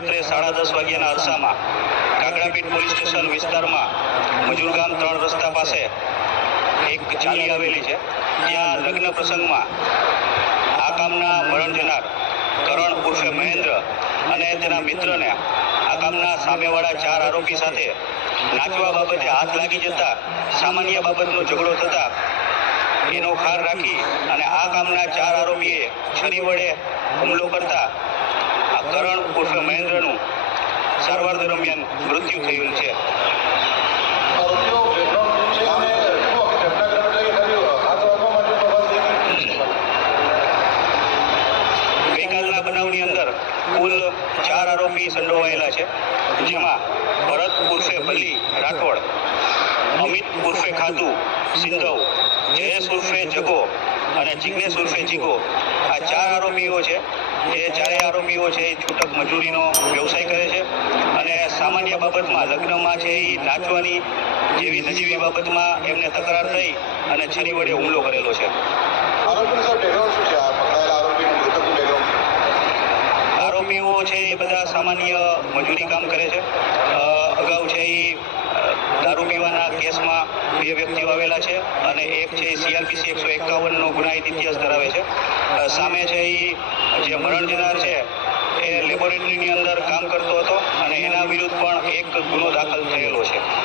સાડા દસ વાગ્યાના અરસામાં કાકડાપીઠ પોલીસ સ્ટેશન વિસ્તારમાં મજૂરગામ ત્રણ રસ્તા પાસે એક ચાલી આવેલી છે. ત્યાં લગ્ન પ્રસંગમાં આ કામના મરણ જનાર કરણ ઉર્ફે મહેન્દ્ર અને તેના મિત્રને આ કામના સામેવાળા ચાર આરોપી સાથે નાચવા બાબતે હાથ લાગી જતા સામાન્ય બાબતનો ઝઘડો થતા એનો ખાર રાખી અને આ કામના ચાર આરોપીએ છરી વડે હુમલો કરતા આ કરણ ઉર્ફે મહેન્દ્રનું સારવાર દરમિયાન મૃત્યુ થયું છે. ગઈકાલના બનાવની અંદર કુલ ચાર આરોપી સંડોવાયેલા છે, જેમાં ભરત ઉર્ફે ભલી રાઠોડ, અમિત ઉર્ફે ખાતુ, સિંધવ, જયેશ ઉર્ફે જગો અને જિગ્નેશ ઉર્ફે જીગો. આ ચાર આરોપીઓ છે. એ ચારેય આરોપીઓ છે એ છૂટક મજૂરીનો વ્યવસાય કરે છે સામાન્ય બાબતમાં લગ્નમાં છે એ નાચવાની જેવી નજીવી બાબતમાં એમને તકરાર થઈ અને છરી વડે હુમલો કરેલો છે. આરોપીઓ છે એ બધા સામાન્ય મજૂરી કામ કરે છે. અગાઉ છે એ દારૂ પીવાના કેસમાં બે વ્યક્તિઓ આવેલા છે અને એક છે સીઆરપીસી એકસો એકાવનનો ગુનાહિત ઇતિહાસ ધરાવે છે. સામે છે એ જે મરણ જનાર છે એ લેબોરેટરીની અંદર કામ કરતો હતો